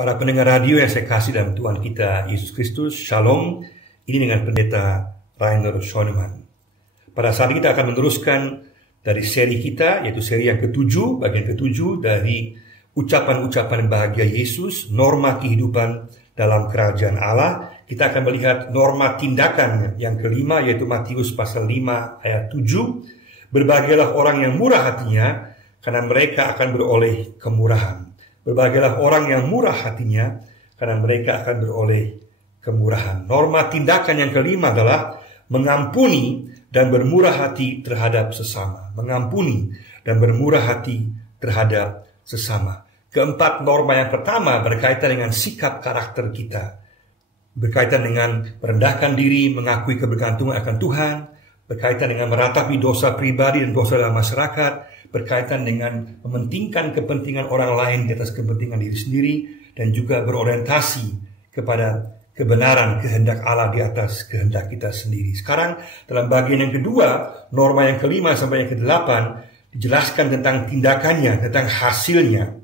Para pendengar radio yang saya kasih dalam Tuhan kita Yesus Kristus, Shalom. Ini dengan pendeta Rainer Schoenemann. Pada saat ini kita akan meneruskan dari seri kita, yaitu seri yang ketujuh, bagian ketujuh dari ucapan-ucapan bahagia Yesus, norma kehidupan dalam kerajaan Allah. Kita akan melihat norma tindakan yang kelima, yaitu Matius pasal 5 ayat 7. Berbahagialah orang yang murah hatinya, karena mereka akan beroleh kemurahan. Berbahagialah orang yang murah hatinya, karena mereka akan beroleh kemurahan. Norma tindakan yang kelima adalah mengampuni dan bermurah hati terhadap sesama. Mengampuni dan bermurah hati terhadap sesama. Keempat, norma yang pertama berkaitan dengan sikap karakter kita. Berkaitan dengan merendahkan diri, mengakui kebergantungan akan Tuhan. Berkaitan dengan meratapi dosa pribadi dan dosa dalam masyarakat. Berkaitan dengan mementingkan kepentingan orang lain di atas kepentingan diri sendiri, dan juga berorientasi kepada kebenaran kehendak Allah di atas kehendak kita sendiri. Sekarang dalam bagian yang kedua, norma yang kelima sampai yang kedelapan dijelaskan tentang tindakannya, tentang hasilnya.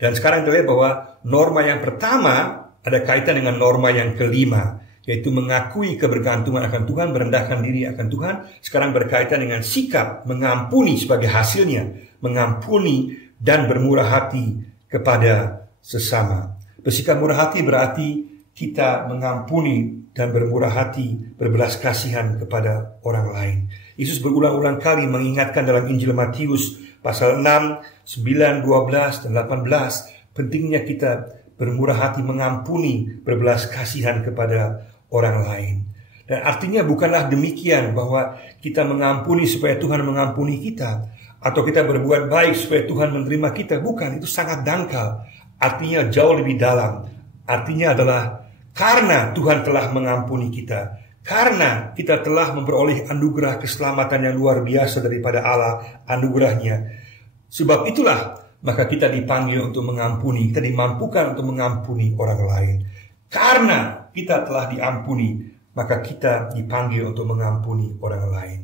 Dan sekarang kita lihat bahwa norma yang pertama ada kaitan dengan norma yang kelima, yaitu mengakui kebergantungan akan Tuhan, merendahkan diri akan Tuhan. Sekarang berkaitan dengan sikap mengampuni sebagai hasilnya, mengampuni dan bermurah hati kepada sesama. Bersikap murah hati berarti kita mengampuni dan bermurah hati, berbelas kasihan kepada orang lain. Yesus berulang-ulang kali mengingatkan dalam Injil Matius pasal 6, 9, 12, dan 18, pentingnya kita bermurah hati, mengampuni, berbelas kasihan kepada orang lain. Dan artinya bukanlah demikian bahwa kita mengampuni supaya Tuhan mengampuni kita, atau kita berbuat baik supaya Tuhan menerima kita. Bukan, itu sangat dangkal. Artinya jauh lebih dalam. Artinya adalah karena Tuhan telah mengampuni kita, karena kita telah memperoleh anugerah keselamatan yang luar biasa daripada Allah, anugerahnya. Sebab itulah maka kita dipanggil untuk mengampuni, kita dimampukan untuk mengampuni orang lain. Karena kita telah diampuni, maka kita dipanggil untuk mengampuni orang lain.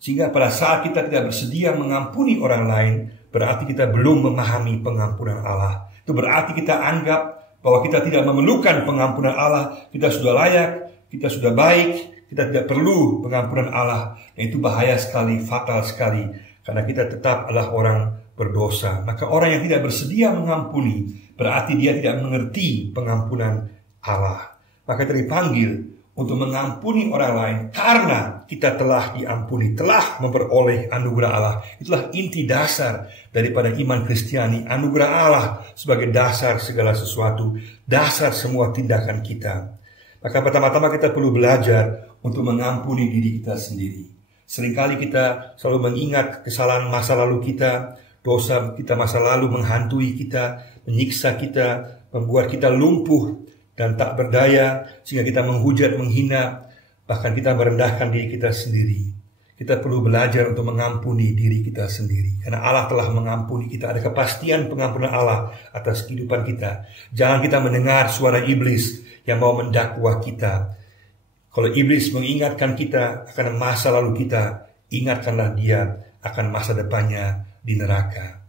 Sehingga pada saat kita tidak bersedia mengampuni orang lain, berarti kita belum memahami pengampunan Allah. Itu berarti kita anggap bahwa kita tidak memerlukan pengampunan Allah, kita sudah layak, kita sudah baik, kita tidak perlu pengampunan Allah. Dan itu bahaya sekali, fatal sekali, karena kita tetap adalah orang berdosa. Maka orang yang tidak bersedia mengampuni, berarti dia tidak mengerti pengampunan Allah. Maka kita dipanggil untuk mengampuni orang lain karena kita telah diampuni, telah memperoleh anugerah Allah. Itulah inti dasar daripada iman Kristiani, anugerah Allah sebagai dasar segala sesuatu, dasar semua tindakan kita. Maka pertama-tama kita perlu belajar untuk mengampuni diri kita sendiri. Seringkali kita selalu mengingat kesalahan masa lalu kita, dosa kita masa lalu menghantui kita, menyiksa kita, membuat kita lumpuh dan tak berdaya, sehingga kita menghujat, menghina, bahkan kita merendahkan diri kita sendiri. Kita perlu belajar untuk mengampuni diri kita sendiri, karena Allah telah mengampuni kita. Ada kepastian pengampunan Allah atas kehidupan kita. Jangan kita mendengar suara iblis yang mau mendakwa kita. Kalau iblis mengingatkan kita akan masa lalu kita, ingatkanlah dia akan masa depannya di neraka.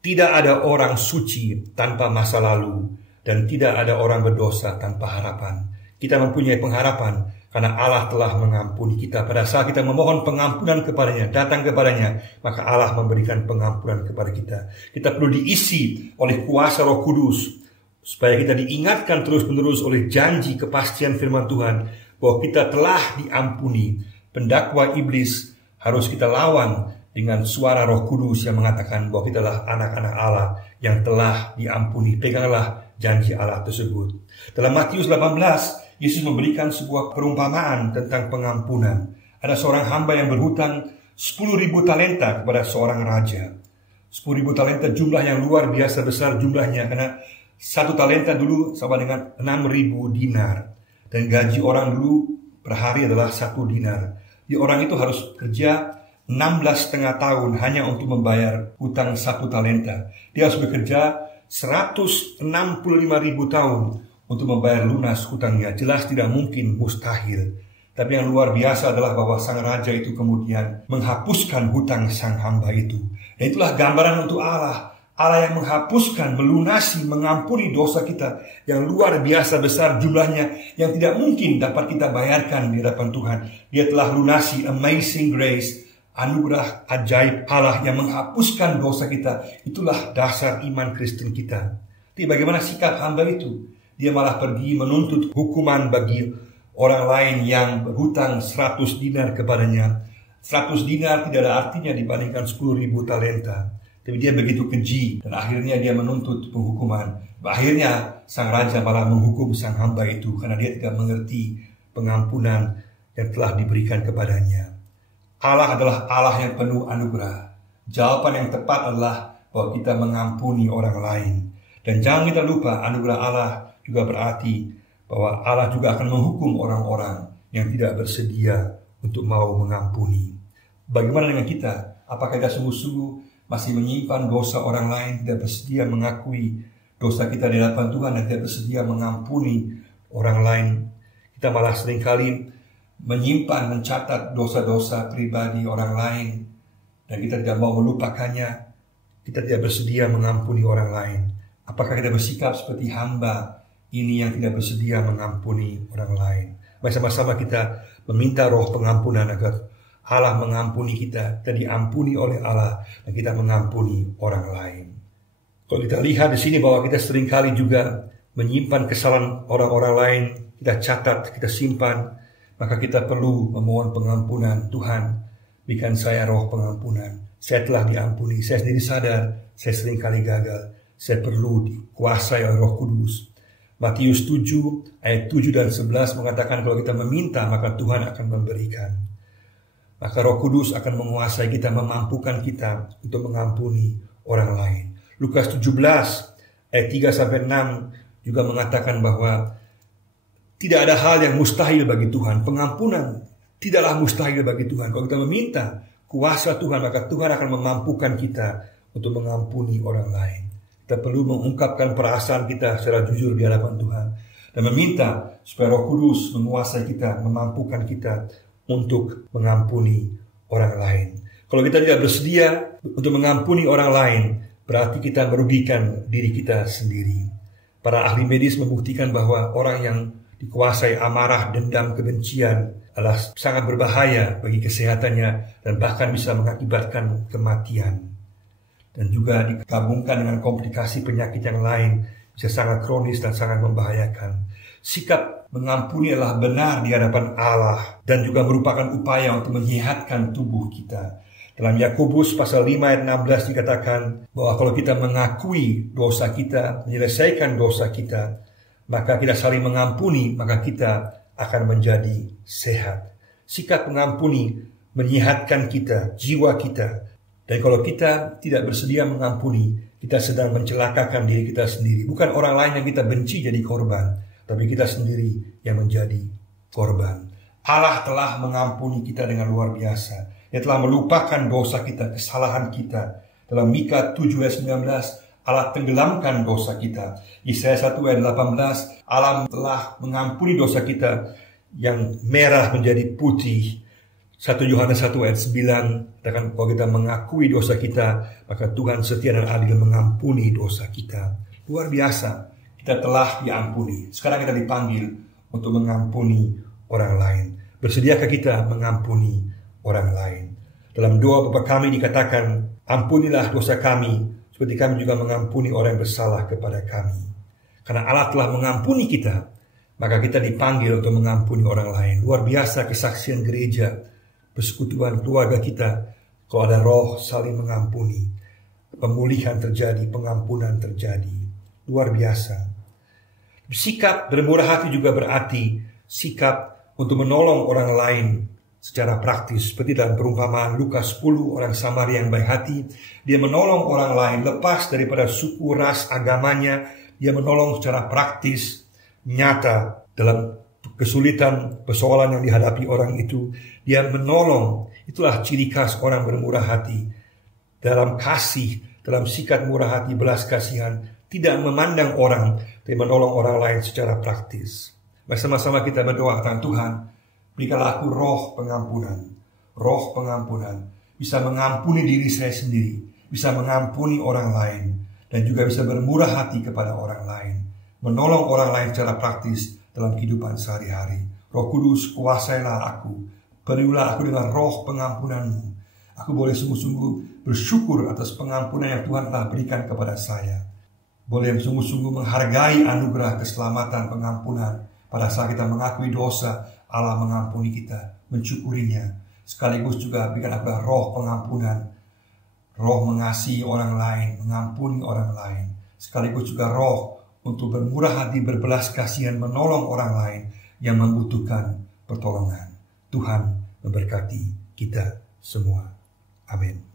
Tidak ada orang suci tanpa masa lalu, dan tidak ada orang berdosa tanpa harapan. Kita mempunyai pengharapan karena Allah telah mengampuni kita. Pada saat kita memohon pengampunan kepadanya, datang kepadanya, maka Allah memberikan pengampunan kepada kita. Kita perlu diisi oleh kuasa Roh Kudus, supaya kita diingatkan terus-menerus oleh janji kepastian firman Tuhan bahwa kita telah diampuni. Pendakwa iblis harus kita lawan dengan suara Roh Kudus yang mengatakan bahwa kita adalah anak-anak Allah yang telah diampuni. Peganglah janji Allah tersebut. Dalam Matius 18, Yesus memberikan sebuah perumpamaan tentang pengampunan. Ada seorang hamba yang berhutang 10.000 talenta kepada seorang raja. 10.000 talenta jumlah yang luar biasa besar jumlahnya, karena satu talenta dulu sama dengan 6.000 dinar. Dan gaji orang dulu per hari adalah 1 dinar. Jadi orang itu harus kerja 16,5 tahun hanya untuk membayar hutang 1 talenta. Dia harus bekerja 165.000 tahun untuk membayar lunas hutangnya. Jelas tidak mungkin, mustahil. Tapi yang luar biasa adalah bahwa sang raja itu kemudian menghapuskan hutang sang hamba itu. Dan itulah gambaran untuk Allah. Allah yang menghapuskan, melunasi, mengampuni dosa kita yang luar biasa besar jumlahnya, yang tidak mungkin dapat kita bayarkan di hadapan Tuhan. Dia telah lunasi, amazing grace, anugerah ajaib Allah yang menghapuskan dosa kita. Itulah dasar iman Kristen kita. Tapi bagaimana sikap hamba itu? Dia malah pergi menuntut hukuman bagi orang lain yang berhutang 100 dinar kepadanya. 100 dinar tidak ada artinya dibandingkan 10.000 talenta. Tapi dia begitu keji dan akhirnya dia menuntut penghukuman. Akhirnya sang raja malah menghukum sang hamba itu karena dia tidak mengerti pengampunan yang telah diberikan kepadanya. Allah adalah Allah yang penuh anugerah. Jawaban yang tepat adalah bahwa kita mengampuni orang lain. Dan jangan kita lupa, anugerah Allah juga berarti bahwa Allah juga akan menghukum orang-orang yang tidak bersedia untuk mau mengampuni. Bagaimana dengan kita? Apakah kita sungguh-sungguh masih menyimpan dosa orang lain, tidak bersedia mengakui dosa kita di hadapan Tuhan, dan tidak bersedia mengampuni orang lain? Kita malah seringkali menyimpan, mencatat dosa-dosa pribadi orang lain, dan kita tidak mau melupakannya. Kita tidak bersedia mengampuni orang lain. Apakah kita bersikap seperti hamba ini yang tidak bersedia mengampuni orang lain? Mari sama-sama kita meminta roh pengampunan agar Allah mengampuni kita diampuni oleh Allah, dan kita mengampuni orang lain. Kalau kita lihat di sini bahwa kita seringkali juga menyimpan kesalahan orang-orang lain, kita catat, kita simpan, maka kita perlu memohon pengampunan. Tuhan, berikan saya roh pengampunan. Saya telah diampuni, saya sendiri sadar, saya seringkali gagal. Saya perlu dikuasai oleh Roh Kudus. Matius 7 ayat 7 dan 11 mengatakan kalau kita meminta maka Tuhan akan memberikan. Maka Roh Kudus akan menguasai kita, memampukan kita untuk mengampuni orang lain. Lukas 17 ayat 3-6 juga mengatakan bahwa tidak ada hal yang mustahil bagi Tuhan. Pengampunan tidaklah mustahil bagi Tuhan. Kalau kita meminta kuasa Tuhan, maka Tuhan akan memampukan kita untuk mengampuni orang lain. Kita perlu mengungkapkan perasaan kita secara jujur di hadapan Tuhan dan meminta supaya Roh Kudus menguasai kita, memampukan kita untuk mengampuni orang lain. Kalau kita tidak bersedia untuk mengampuni orang lain, berarti kita merugikan diri kita sendiri. Para ahli medis membuktikan bahwa orang yang dikuasai amarah, dendam, kebencian adalah sangat berbahaya bagi kesehatannya dan bahkan bisa mengakibatkan kematian. Dan juga digabungkan dengan komplikasi penyakit yang lain, bisa sangat kronis dan sangat membahayakan. Sikap mengampuni adalah benar di hadapan Allah dan juga merupakan upaya untuk menyehatkan tubuh kita. Dalam Yakobus pasal 5 ayat 16 dikatakan bahwa kalau kita mengakui dosa kita, menyelesaikan dosa kita, maka kita saling mengampuni, maka kita akan menjadi sehat. Sikap mengampuni menyehatkan kita, jiwa kita. Dan kalau kita tidak bersedia mengampuni, kita sedang mencelakakan diri kita sendiri. Bukan orang lain yang kita benci jadi korban, tapi kita sendiri yang menjadi korban. Allah telah mengampuni kita dengan luar biasa. Dia telah melupakan dosa kita, kesalahan kita. Dalam Mika 7 ayat 19, Allah tenggelamkan dosa kita. Yesaya 1 ayat 18, Allah telah mengampuni dosa kita yang merah menjadi putih. 1 Yohanes 1 ayat 9, katakan kalau kita mengakui dosa kita, maka Tuhan setia dan adil mengampuni dosa kita. Luar biasa, kita telah diampuni. Sekarang kita dipanggil untuk mengampuni orang lain. Bersediakah kita mengampuni orang lain? Dalam doa Bapa kami dikatakan, ampunilah dosa kami, seperti kami juga mengampuni orang yang bersalah kepada kami. Karena Allah telah mengampuni kita, maka kita dipanggil untuk mengampuni orang lain. Luar biasa kesaksian gereja, persekutuan keluarga kita. Kalau ada roh saling mengampuni, pemulihan terjadi, pengampunan terjadi. Luar biasa. Sikap bermurah hati juga berarti sikap untuk menolong orang lain secara praktis. Seperti dalam perumpamaan Lukas 10, orang Samaria yang baik hati, dia menolong orang lain lepas daripada suku, ras, agamanya. Dia menolong secara praktis, nyata dalam kesulitan, persoalan yang dihadapi orang itu. Dia menolong. Itulah ciri khas orang bermurah hati. Dalam kasih, dalam sikap murah hati, belas kasihan, tidak memandang orang, tapi menolong orang lain secara praktis. Bersama-sama kita berdoa, Tuhan, berikanlah aku roh pengampunan. Roh pengampunan. Bisa mengampuni diri saya sendiri. Bisa mengampuni orang lain. dan juga bisa bermurah hati kepada orang lain, menolong orang lain secara praktis dalam kehidupan sehari-hari. Roh Kudus, kuasailah aku, penuhilah aku dengan roh pengampunan-Mu. Aku boleh sungguh-sungguh bersyukur atas pengampunan yang Tuhan telah berikan kepada saya. Boleh sungguh-sungguh menghargai anugerah keselamatan, pengampunan. Pada saat kita mengakui dosa, Allah mengampuni kita, mensyukurinya. Sekaligus juga berikan aku roh pengampunan, roh mengasihi orang lain, mengampuni orang lain. Sekaligus juga roh untuk bermurah hati, berbelas kasihan, menolong orang lain yang membutuhkan pertolongan. Tuhan memberkati kita semua. Amin.